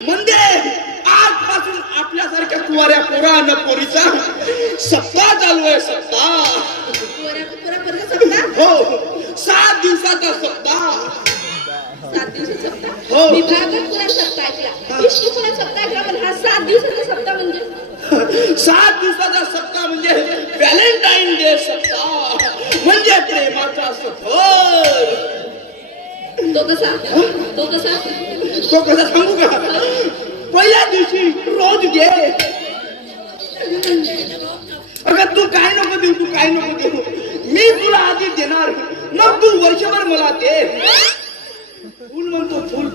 म्हणजे आजपासून आपल्यासारख्या कुवाऱ्या पोरा न पोरीचा सप्ताह चालू आहे. सप्ताह हो 7 दिवसाचा सप्ताह. 7 दिवसाचा सप्ताह. हो. मी भागवत पुराण सप्ताह ऐकला, विष्णू पुराण सप्ताह ऐकला, पण हा 7 दिवसाचा सप्ताह म्हणजे 7 दिवसाचा सप्ताह म्हणजे व्हॅलेंटाईन डे सप्ताह म्हणजे प्रेमाचा सफर. तो कसा तो कसा सांगू का? पहिल्या दिवशी रोज घे. अगं तू काय नको देऊ, मी तुला आधी देणार, मग तू वर्षभर मला दे. फुल म्हणतो फुल.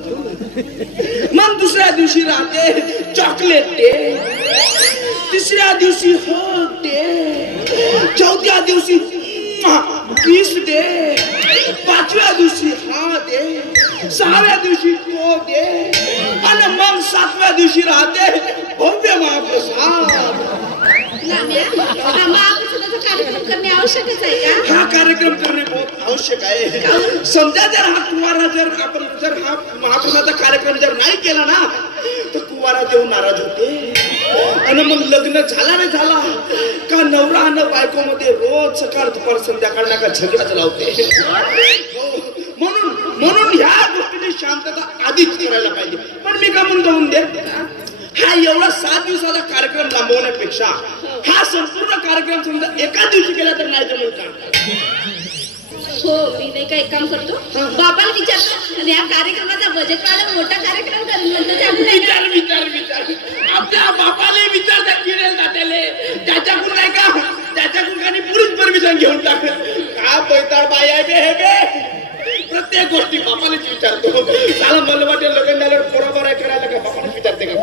मग दुसऱ्या दिवशी राहते चॉकलेट दे, तिसऱ्या दिवशी हग दे, चौथ्या दिवशी किस दे, 5व्या दिवशी हा दे, 6व्या दिवशी तो दे, आणि मग 7व्या दिवशी राहते भव्य महाप्रसाद. हा महाप्रसादाचा कार्यक्रम करणे आवश्यकच आहे का? हा कार्यक्रम करणे बहुत आवश्यक आहे. समजा जर हा कुवारा आपण हा महाप्रसादाचा कार्यक्रम नाही केला ना तर कुवारा देव नाराज होते. आणि मग लग्न झाला नाही झाला का नवरा आणि बायको मध्ये रोज सकाळ दुपार संध्याकाळ नका झगडाच लावते. म्हणून ह्या गोष्टीची शांतता आधीच करायला पाहिजे. पण मी का म्हणून दे हा एवढा 7 दिवसाचा कार्यक्रम लांबवण्यापेक्षा हा संपूर्ण कार्यक्रम समजा एका दिवशी केला तर नाही जमेल का? हो, मी नाही का एक काम करतो, बाबाला विचारतो आणि या कार्यक्रमाचा बजेट वाला मोठा कार्यक्रम करून विचार आपल्या बापाला विचारता किरेल जातेले त्याच्याकडून नाही का, त्याच्याकडून काही पुरीच परमिशन घेऊन टाक. का पैताळ बाई आहे बे हे बे. प्रत्येक गोष्टी बापालाच विचारतो. त्याला मला वाटेल लग्न झाल्यावर बरोबर आहे करायला का बापालाच विचारते का?